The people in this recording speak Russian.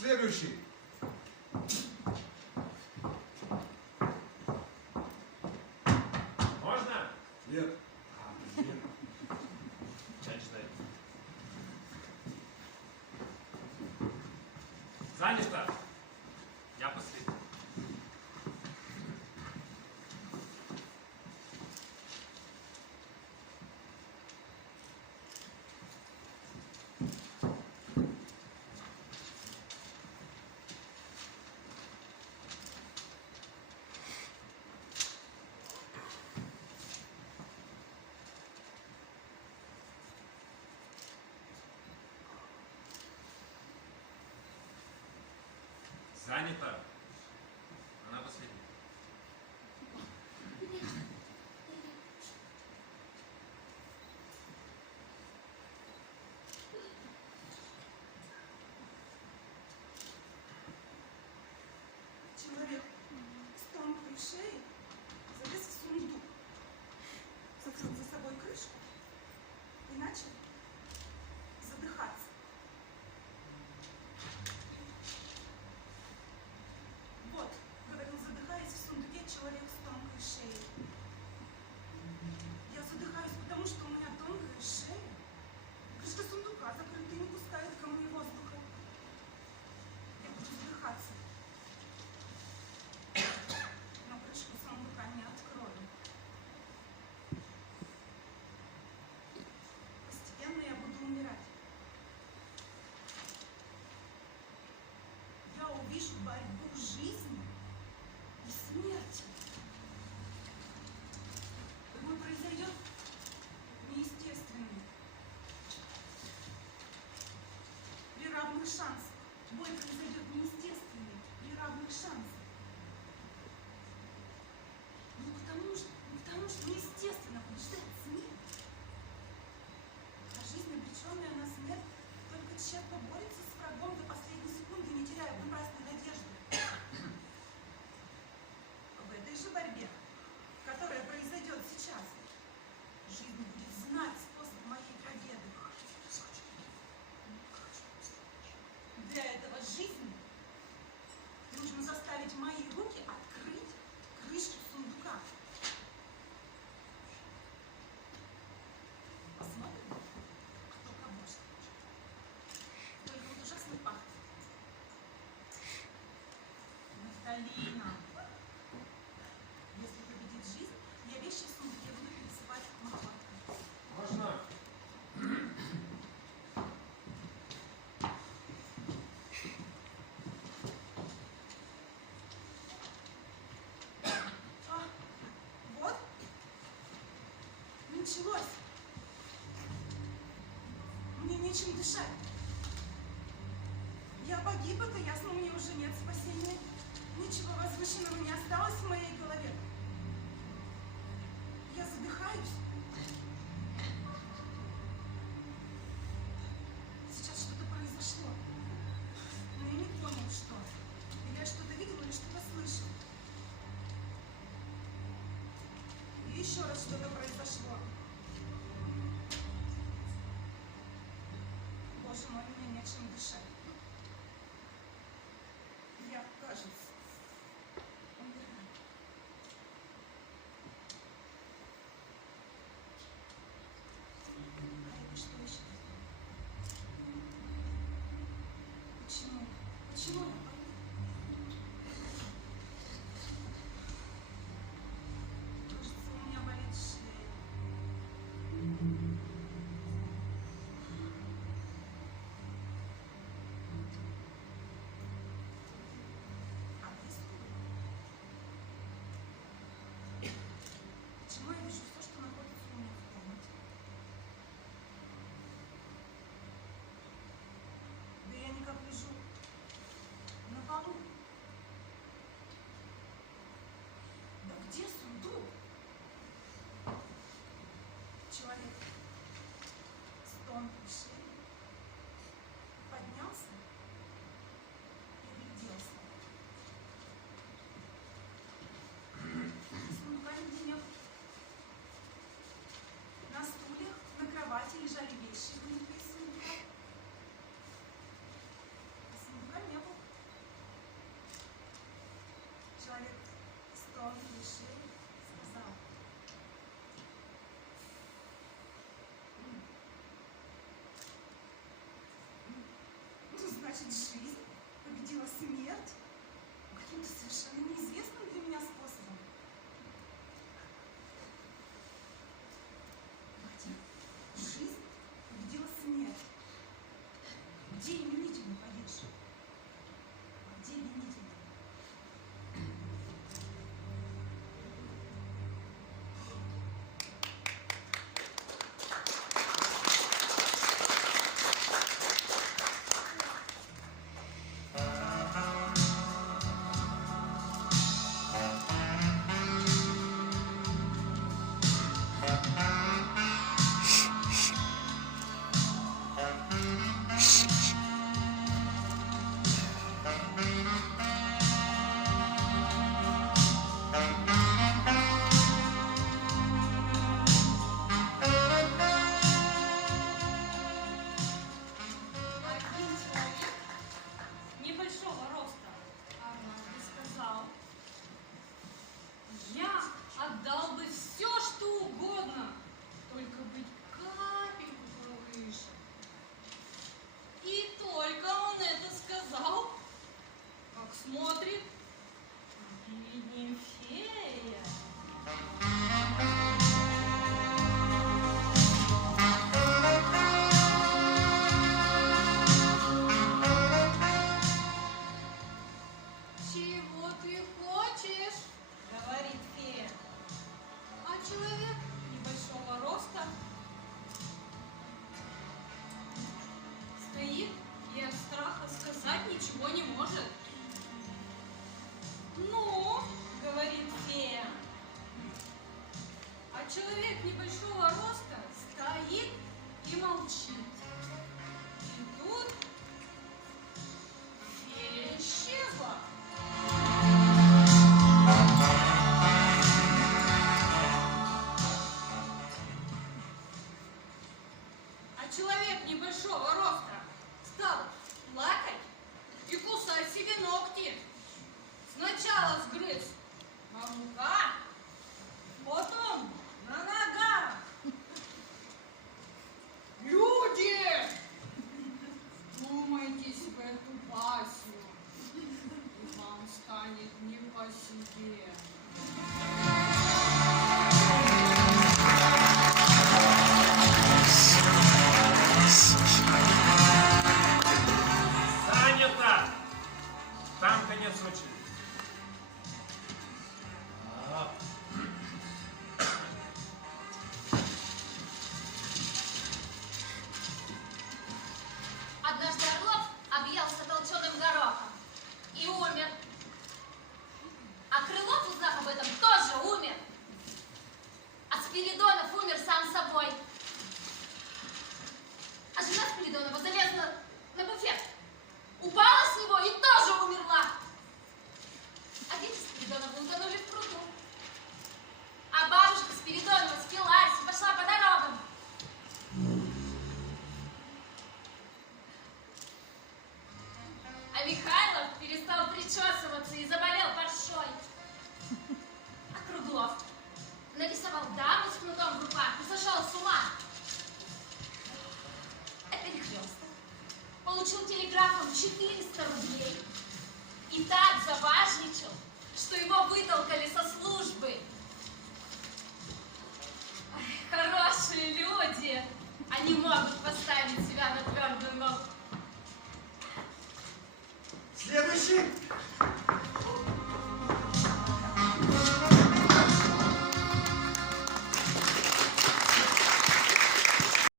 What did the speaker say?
Следующий. Можно? Нет. Нет. Чай ждать. Занято. Я последний. Занято. Она последняя. Человек с тонкой шеей залез в сундук, закрыл за собой крышку и начал задыхаться. Вот, говорил, задыхаясь в сундуке человек с тонкой шеей. Я задыхаюсь, потому что у меня тонкая шея. Крышка сундука закрыта и не пускает ко мне воздуха. Я буду задыхаться. Но крышку сундука не открою. Постепенно я буду умирать. Я увижу борьбу жизни и смерти. Бой произойдет неестественный. При равных шансах. Бой произойдет неестественный. При равных шансах. Потому что неестественно побеждает смерть. А жизнь, обреченная на смерть, только тщетно борется с врагом до последней секунды, не теряя прекрасной надежды. В этой же борьбе, которая произойдет сейчас, жизнь будет знать способ моей победы. Для этого жизни нужно заставить мои руки открыть крышку сундука. Посмотрим, кто кого. Только вот ужасно пахнет. Нафталина. Если победит жизнь, я вещи в сундуке буду пересыпать макаронкой. Можно? Вот. Началось. Мне нечем дышать. Я погиб, это ясно, мне уже нет спасения. Ничего возвышенного не осталось в моей голове. Я задыхаюсь. Сейчас что-то произошло. Но я не понял, что. Или я что-то видел, или что-то слышал. И еще раз что-то произошло. Боже мой, мне нечем дышать. Я, кажется, умираю. А это что еще? Почему? Почему я погиб? Кажется, у меня болит шея. скромно решил, сказал. Ну, значит, жизнь победила смерть каким-то совершенно неизвестным для меня способом. Батя, жизнь победила смерть. Где именительный погибший? А где винительный? Один человек небольшого роста однажды сказал: я отдал бы все, что угодно, только быть капельку повыше. И только он это сказал, как смотрит, а перед ним фея. Чего ты хочешь? Говорит фея. А человек небольшого роста стоит и от страха сказать ничего не может. Ну, говорит фея. А человек небольшого роста стоит и молчит. И тут фея исчезла. А человек небольшого роста стал плакать и кусать себе ногти. Сначала сгрыз на руках, потом на ногах. Люди, думайтесь в эту басню, и вам станет не по себе. Занято! Там конец очереди. Однажды Орлов объелся толченым горохом и умер. А Крылов, узнав об этом, тоже умер. А Спиридонов умер сам собой. А жена Спиридонова залезла на буфет, упала с него и тоже умерла. А дети Спиридонова утонули в пруду. А бабушка Спиридонова спилась и пошла по дорогам. А Михайлов перестал причесываться и заболел паршой. А Круглов нарисовал даму с кнутом в руках и сошел с ума. А Перехлёстов получил телеграфом 400 рублей и так заважничал, что его вытолкали со службы. Ай, хорошие люди, они могут поставить себя на твердую ногу. Следующий.